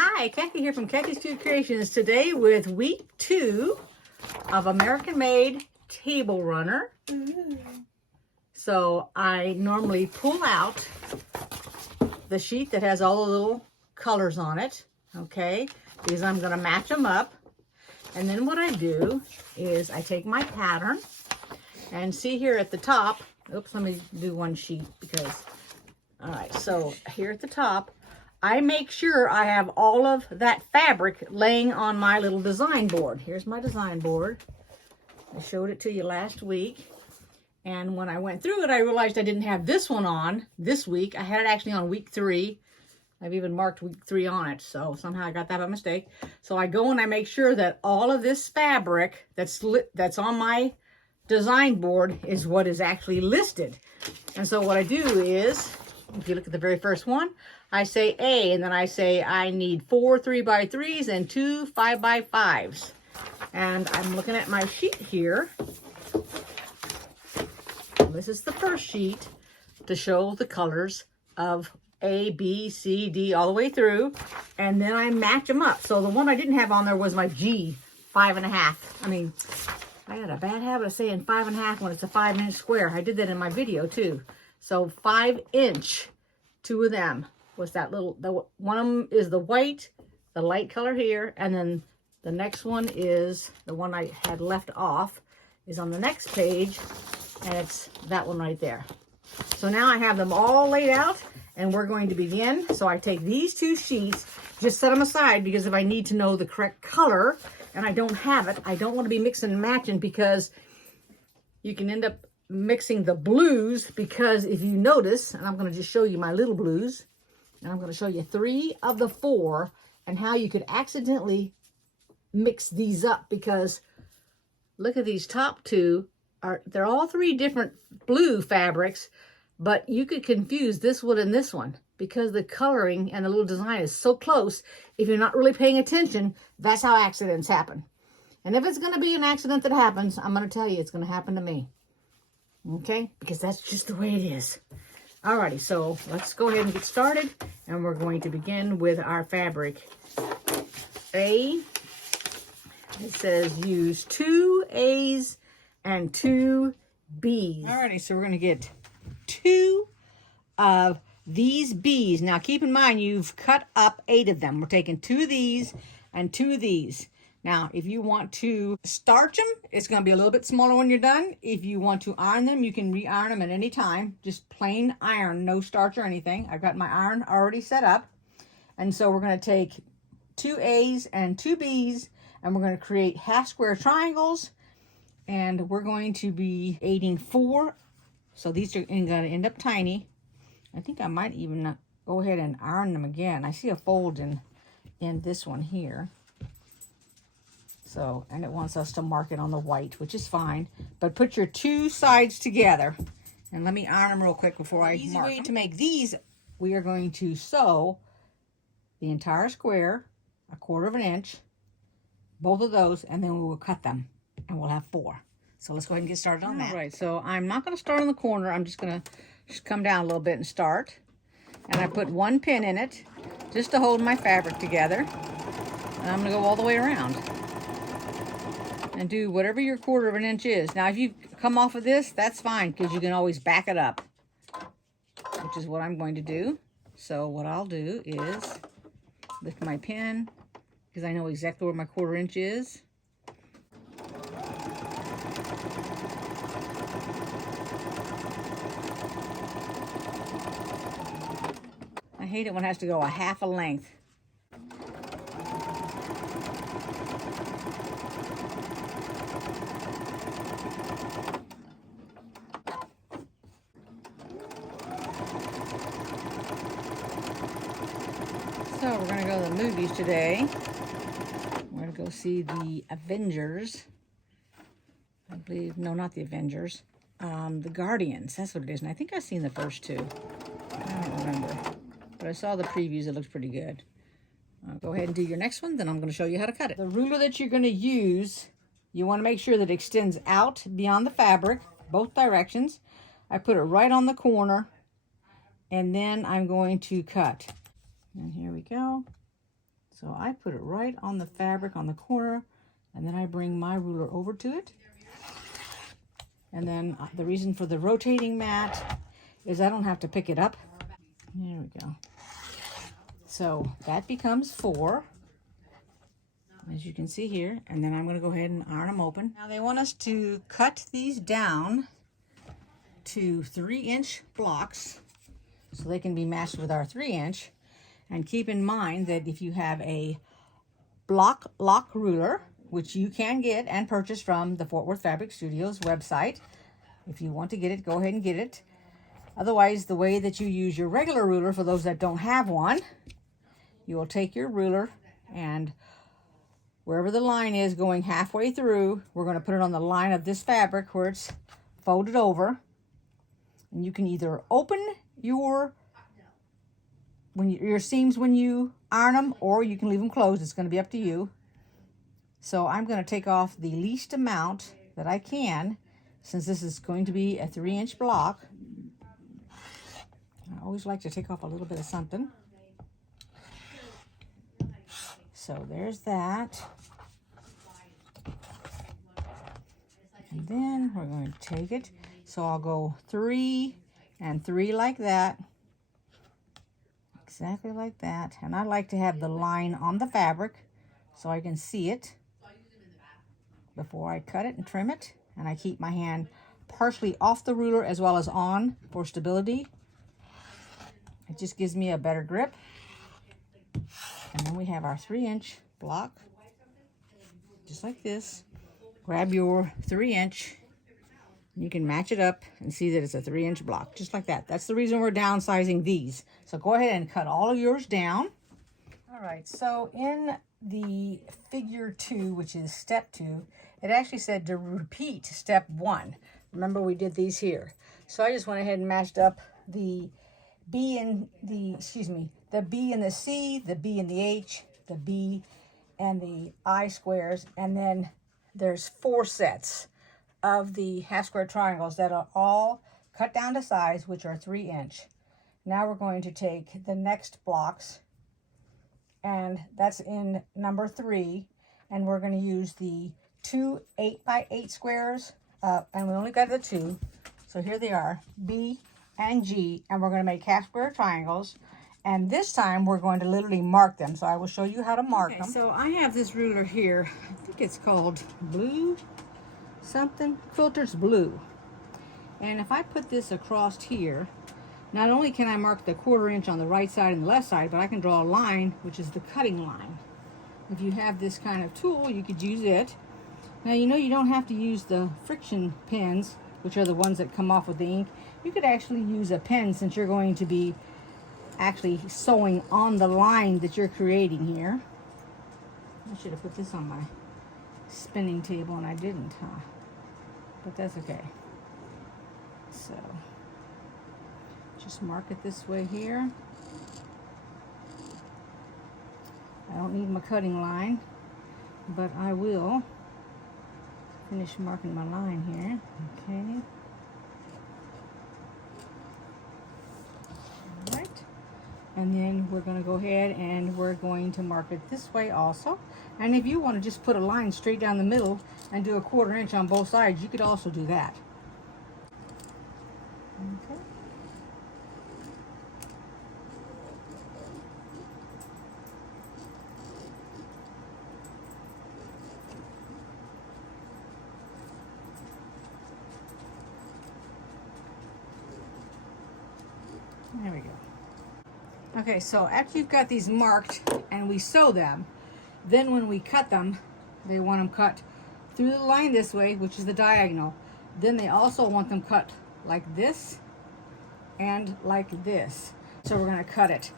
Hi, Kathy here from kathyskutekreations today with week 2 of American-made Table Runner. So I normally pull out the sheet that has all the little colors on it, okay, because I'm going to match them up. And then what I do is I take my pattern and see here at the top, oops, let me do one sheet because, all right, so here at the top, I make sure I have all of that fabric laying on my little design board. Here's my design board. I showed it to you last week. And when I went through it, I realized I didn't have this one on this week. I had it actually on week 3. I've even marked week 3 on it. So somehow I got that by mistake. So I go and I make sure that all of this fabric that's on my design board is what is actually listed. And so what I do is, if you look at the very first one, I say A, and then I say I need 4 3x3s and 2 5x5s. And I'm looking at my sheet here. This is the first sheet to show the colors of A, B, C, D, all the way through. And then I match them up. So the one I didn't have on there was my G, 5.5. I mean, I had a bad habit of saying 5.5 when it's a 5-inch square. I did that in my video too. So 5-inch, 2 of them was that little, one of them is the white, the light color here, and then the next one is the one I had left off is on the next page, and it's that one right there. So now I have them all laid out, and we're going to begin. So I take these 2 sheets, just set them aside, because if I need to know the correct color and I don't have it, I don't want to be mixing and matching, because you can end up mixing the blues, because if you notice, and I'm going to just show you my little blues, and I'm going to show you 3 of the 4 and how you could accidentally mix these up, because look at these top 2. They're all 3 different blue fabrics, but you could confuse this one and this one because the coloring and the little design is so close. If you're not really paying attention, that's how accidents happen. And if it's going to be an accident that happens, I'm going to tell you it's going to happen to me. Okay? Because that's just the way it is. Alrighty, so let's go ahead and get started. And we're going to begin with our fabric. A, it says use 2 A's and 2 B's. Alrighty, so we're going to get 2 of these B's. Now keep in mind, you've cut up 8 of them. We're taking 2 of these and 2 of these. Now, if you want to starch them, it's going to be a little bit smaller when you're done. If you want to iron them, you can re-iron them at any time. Just plain iron, no starch or anything. I've got my iron already set up. And so we're going to take 2 A's and 2 B's, and we're going to create half square triangles. And we're going to be aiding 4. So these are going to end up tiny. I think I might even go ahead and iron them again. I see a fold in this one here. So, and it wants us to mark it on the white, which is fine. But put your 2 sides together. And let me iron them real quick before I mark them. The easy way to make these, we are going to sew the entire square, 1/4 inch, both of those, and then we will cut them. And we'll have 4. So let's go ahead and get started on that. All right, so I'm not going to start on the corner. I'm just going to come down a little bit and start. And I put 1 pin in it just to hold my fabric together. And I'm going to go all the way around. And do whatever your 1/4 inch is. Now, if you come off of this, that's fine, because you can always back it up, which is what I'm going to do. So what I'll do is lift my pin, because I know exactly where my 1/4 inch is. I hate it when it has to go a 1/2 length. So we're going to go to the movies today. We're going to go see the Avengers. I believe, no, not the Avengers. The Guardians, that's what it is. And I think I've seen the first 2. I don't remember. But I saw the previews, it looks pretty good. Go ahead and do your next one, then I'm going to show you how to cut it. The ruler that you're going to use, you want to make sure that it extends out beyond the fabric, both directions. I put it right on the corner, and then I'm going to cut. And here we go. So I put it right on the fabric on the corner, and then I bring my ruler over to it. And then the reason for the rotating mat is I don't have to pick it up. There we go. So that becomes 4, as you can see here. And then I'm going to go ahead and iron them open. Now they want us to cut these down to 3-inch blocks so they can be matched with our 3-inch. And keep in mind that if you have a block lock ruler, which you can get and purchase from the Fort Worth Fabric Studios website, if you want to get it, go ahead and get it. Otherwise, the way that you use your regular ruler, for those that don't have one, you will take your ruler and wherever the line is going halfway through, we're going to put it on the line of this fabric where it's folded over. And you can either open your seams when you iron them, or you can leave them closed. It's going to be up to you. So I'm going to take off the least amount that I can, since this is going to be a 3-inch block. I always like to take off a little bit of something. So there's that. And then we're going to take it. So I'll go 3 and 3 like that. Exactly like that. And I like to have the line on the fabric so I can see it before I cut it and trim it. And I keep my hand partially off the ruler as well as on for stability. It just gives me a better grip. And then we have our 3-inch block, just like this. Grab your 3-inch. You can match it up and see that it's a 3-inch block, just like that. That's the reason we're downsizing these. So go ahead and cut all of yours down. All right, so in the figure 2, which is step 2, it actually said to repeat step 1. Remember, we did these here. So I just went ahead and matched up the B and the, the B and the C, the B and the H, the B and the I squares, and then there's 4 sets of the half square triangles that are all cut down to size, which are 3-inch. Now we're going to take the next blocks, and that's in number 3, and we're going to use the 2 8x8 squares, and we only got the 2, so here they are, B and G, and we're going to make half square triangles. And this time we're going to literally mark them, so I will show you how to mark them. So I have this ruler here, I think it's called Blue something, Quilter's Blue. And if I put this across here, not only can I mark the 1/4 inch on the right side and the left side, but I can draw a line, which is the cutting line. If you have this kind of tool, you could use it. Now, you know, you don't have to use the friction pins, which are the ones that come off with the ink. You could actually use a pen, since you're going to be actually sewing on the line that you're creating here. I should have put this on my spinning table and I didn't, huh? But that's okay. So just mark it this way here. I don't need my cutting line, but I will finish marking my line here. Okay. All right. And then we're going to go ahead and we're going to mark it this way also. And if you want to just put a line straight down the middle and do a 1/4 inch on both sides, you could also do that. Okay. There we go. Okay, so after you've got these marked and we sew them, then when we cut them, they want them cut through the line this way, which is the diagonal. Then they also want them cut like this and like this. So we're going to cut it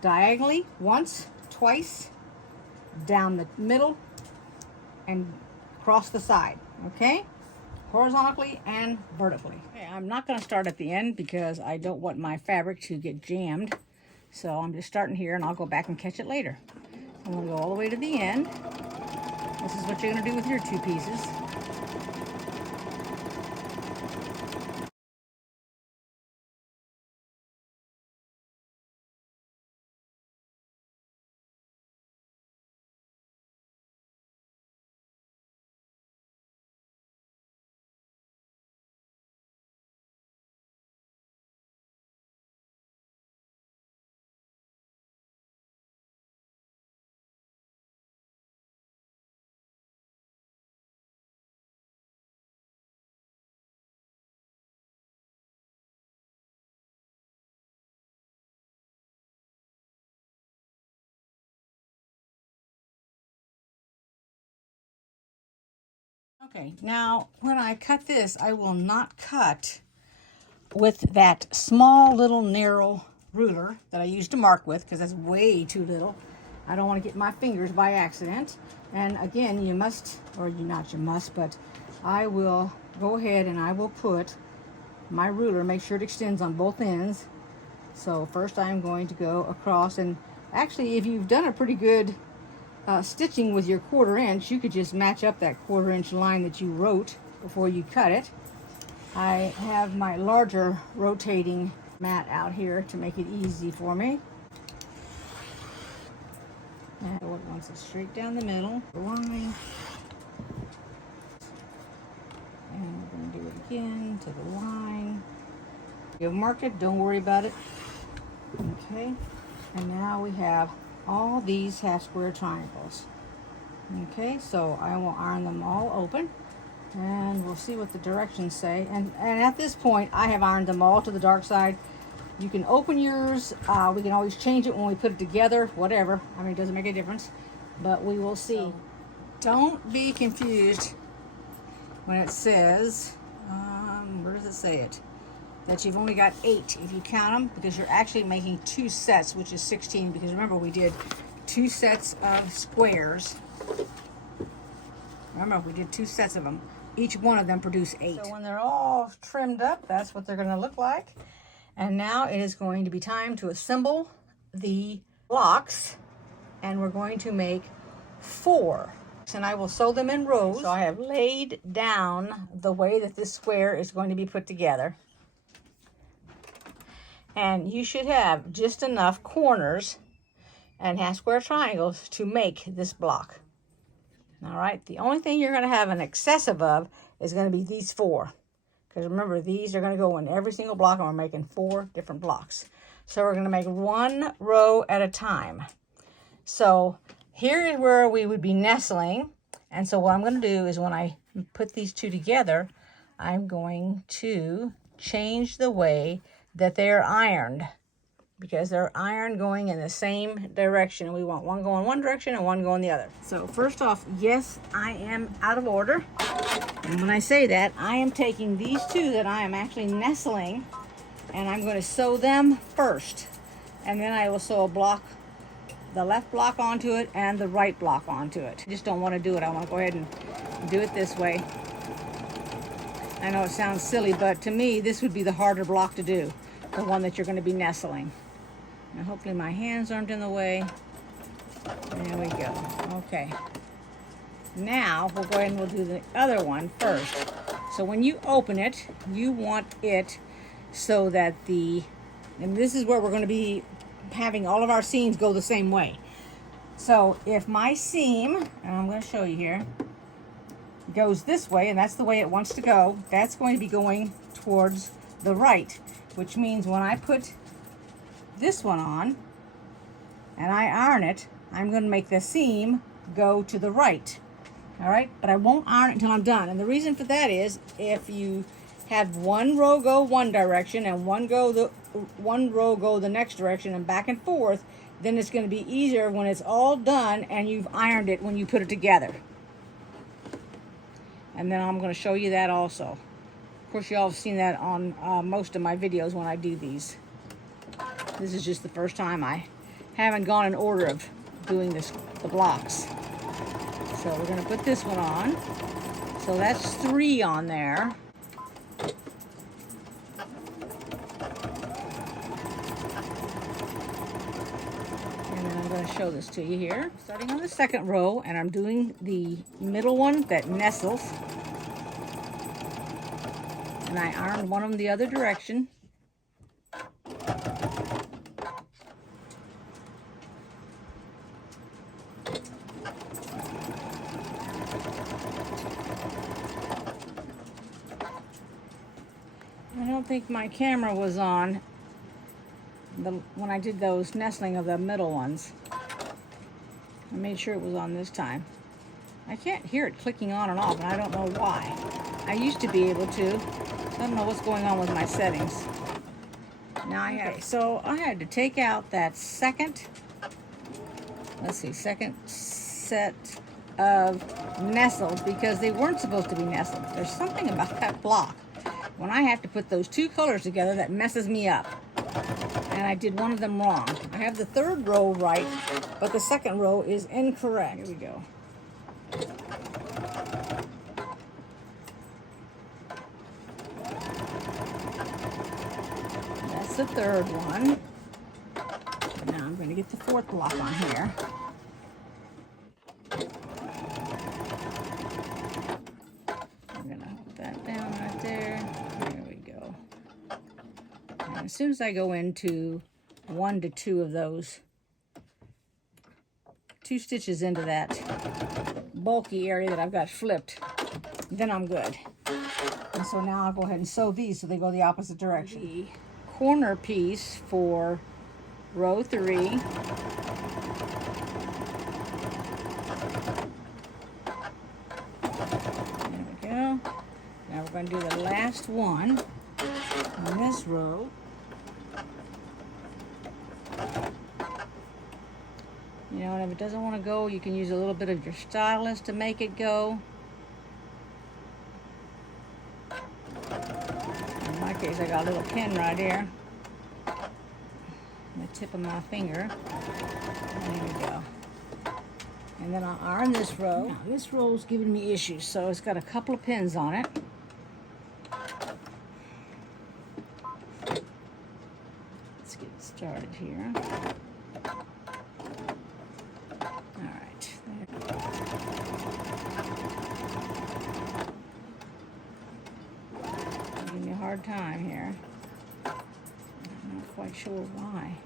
diagonally once, twice, down the middle, and across the side, okay? Horizontally and vertically. Okay, I'm not going to start at the end because I don't want my fabric to get jammed. So I'm just starting here and I'll go back and catch it later. I'm going to go all the way to the end. This is what you're going to do with your 2 pieces. Okay, now when I cut this, I will not cut with that small little narrow ruler that I used to mark with, because that's way too little. I don't want to get my fingers by accident. And again, you must, or you not you must, but I will go ahead and I will put my ruler, make sure it extends on both ends. So first I'm going to go across, and actually if you've done a pretty good stitching with your 1/4 inch, you could just match up that 1/4 inch line that you wrote before you cut it. I have my larger rotating mat out here to make it easy for me. And it wants it straight down the middle, the line. And we're going to do it again to the line. You've marked it, don't worry about it. Okay, and now we have all these half square triangles. Okay, so I will iron them all open, and we'll see what the directions say. And at this point, I have ironed them all to the dark side. You can open yours. We can always change it when we put it together, whatever. I mean, it doesn't make a difference, but we will see. Don't be confused when it says, where does it say it? That you've only got 8 if you count them, because you're actually making 2 sets, which is 16, because remember we did 2 sets of squares. Remember, we did 2 sets of them. Each one of them produced 8. So when they're all trimmed up, that's what they're going to look like. And now it is going to be time to assemble the blocks, and we're going to make 4. And I will sew them in rows. So I have laid down the way that this square is going to be put together. And you should have just enough corners and half square triangles to make this block. All right, the only thing you're going to have an excessive of is going to be these 4. Because remember, these are going to go in every single block, and we're making 4 different blocks. So we're going to make 1 row at a time. So here is where we would be nestling. And so what I'm going to do is when I put these 2 together, I'm going to change the way that they're ironed, because they're ironed going in the same direction. We want one going one direction and one going the other. So first off, yes, I am out of order. And when I say that, I am taking these 2 that I am actually nestling, and I'm going to sew them first. And then I will sew a block, the left block onto it and the right block onto it. I just don't want to do it. I want to go ahead and do it this way. I know it sounds silly, but to me, this would be the harder block to do, the one that you're going to be nestling. Now, hopefully my hands aren't in the way. There we go. Okay. Now, we'll go ahead and we'll do the other one first. So when you open it, you want it so that and this is where we're going to be having all of our seams go the same way. So if my seam, and I'm going to show you here, goes this way, and that's the way it wants to go, that's going to be going towards the right, which means when I put this one on and I iron it, I'm going to make the seam go to the right. All right, but I won't iron it until I'm done. And the reason for that is, if you have one row go one direction and one row go the next direction and back and forth, then it's going to be easier when it's all done and you've ironed it when you put it together. And then I'm going to show you that also. Of course, you all have seen that on most of my videos when I do these. This is just the first time. I haven't gone in order of doing the blocks. So we're going to put this one on. So that's 3 on there. And then I'm going to show this to you here. Starting on the second row, and I'm doing the middle one that nestles. And I ironed one of them the other direction. I don't think my camera was on when I did those nestling of the middle ones. I made sure it was on this time. I can't hear it clicking on and off, and I don't know why. I used to be able to. I don't know what's going on with my settings. Now so I had to take out that second set of nestled because they weren't supposed to be nestled. There's something about that block. When I have to put those two colors together, that messes me up. And I did one of them wrong. I have the third row right, but the second row is incorrect. Here we go. That's the third one. Now I'm going to get the fourth block on here. I'm going to hold that down right there. There we go. And as soon as I go into 1 to 2 of those, 2 stitches into that bulky area that I've got flipped, then I'm good. And so now I'll go ahead and sew these so they go the opposite direction. The corner piece for row 3. There we go. Now we're going to do the last one on this row. You know, and if it doesn't want to go, you can use a little bit of your stylus to make it go. In my case, I got a little pin right here. The tip of my finger. There we go. And then I'll iron this row. Now, this row's giving me issues, so it's got a couple of pins on it. Let's get started here. Giving me a hard time here. I'm not quite sure why.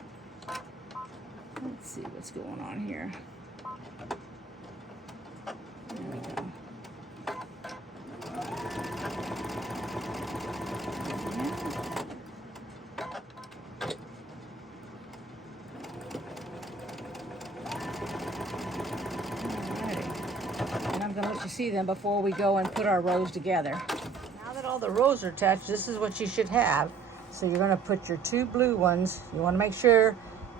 Let's see what's going on here. There we go. And I'm going to let you see them before we go and put our rows together. Now that all the rows are attached, this is what you should have. So you're going to put your 2 blue ones. You want to make sure,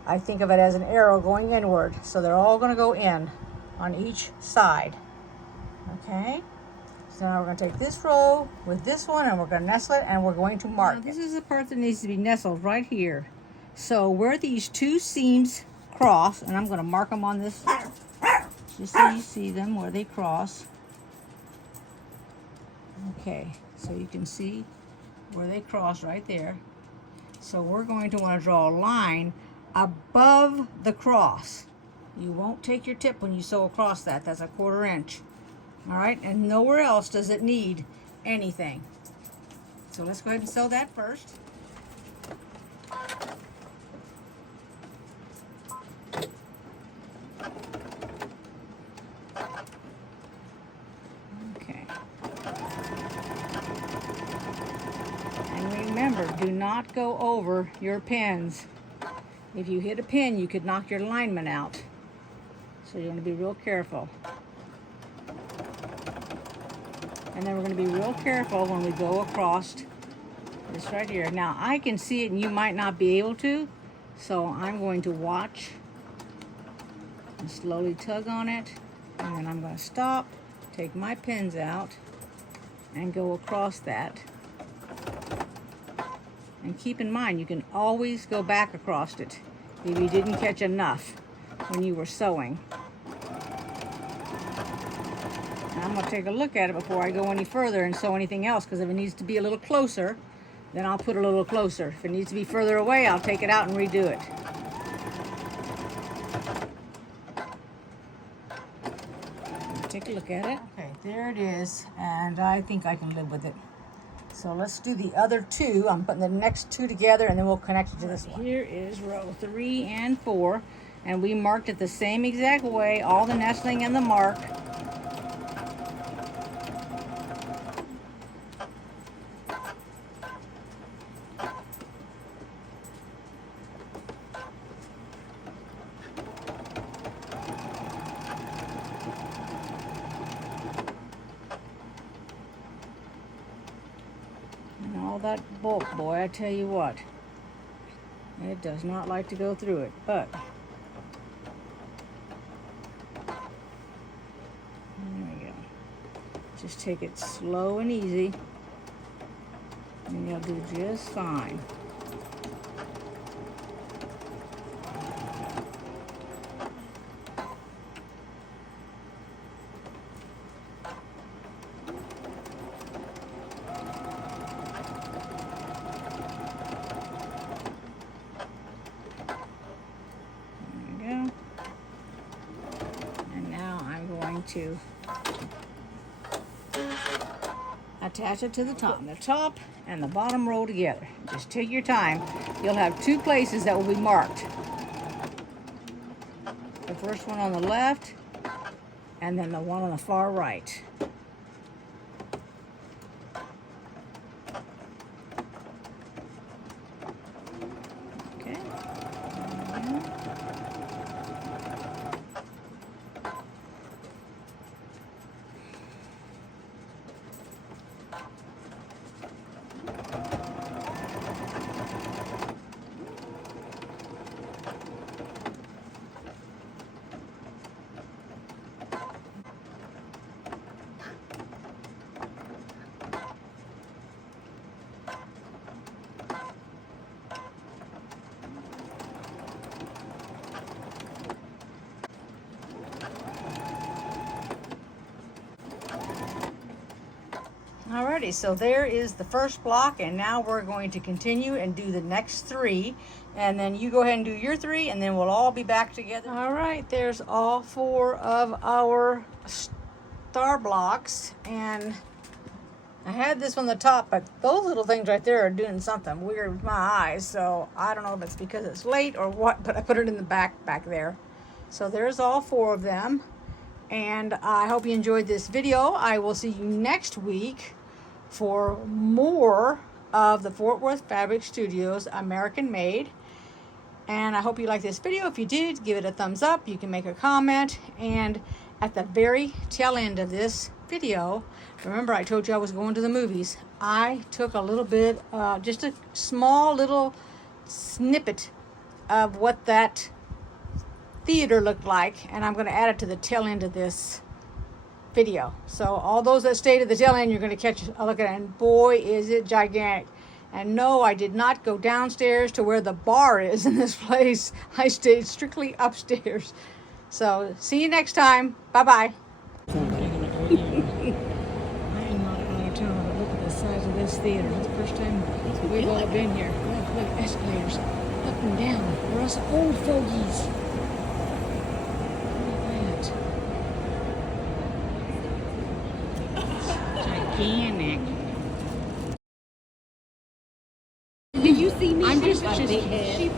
I think of it as an arrow going inward. So they're all going to go in on each side. Okay? So now we're going to take this row with this one and we're going to nestle it and we're going to mark it. This is the part that needs to be nestled right here. So where these 2 seams cross, and I'm going to mark them on this just so you see them where they cross. Okay, so you can see where they cross right there. So we're going to want to draw a line above the cross. You won't take your tip when you sew across that. That's a 1/4 inch. All right, and nowhere else does it need anything. So let's go ahead and sew that first. Remember, do not go over your pins. If you hit a pin, you could knock your alignment out. So you're going to be real careful. And then we're going to be real careful when we go across this right here. Now, I can see it and you might not be able to. So I'm going to watch and slowly tug on it. And then I'm going to stop, take my pins out, and go across that. And keep in mind, you can always go back across it if you didn't catch enough when you were sewing. And I'm going to take a look at it before I go any further and sew anything else, because if it needs to be a little closer, then I'll put it a little closer. If it needs to be further away, I'll take it out and redo it. Take a look at it. Okay, there it is, and I think I can live with it. So let's do the other 2. I'm putting the next 2 together and then we'll connect it to this one. Here is row 3 and 4, and we marked it the same exact way, all the nestling and the mark. That bulk, boy, I tell you what, it does not like to go through it, but Just take it slow and easy, and you'll do just fine. To attach it to the top and the bottom row together. Just take your time. You'll have two places that will be marked. The first one on the left and then the one on the far right. Okay. Alrighty, so there is the first block, and now we're going to continue and do the next three, and then you go ahead and do your three, and then we'll all be back together. Alright, there's all four of our star blocks, and I had this on the top, but those little things right there are doing something weird with my eyes, so I don't know if it's because it's late or what, but I put it in the back there. So there's all four of them, and I hope you enjoyed this video. I will see you next week for more of the Fort Worth Fabric Studios American Made. And I hope you liked this video. If you did, give it a thumbs up. You can make a comment. And at the very tail end of this video, remember I told you I was going to the movies. I took a little bit, just a small little snippet of what that theater looked like, and I'm going to add it to the tail end of this video. So all those that stayed at the tail end, you're going to catch a look at it, and boy is it gigantic. And no, I did not go downstairs to where the bar is in this place. I stayed strictly upstairs. So see you next time. Bye bye. I am not out of town, but look at the size of this theater. It's the first time we've all been here. Look, escalators up and down. We're us old fogies. Gigantic. Did you see me? I'm just a big head.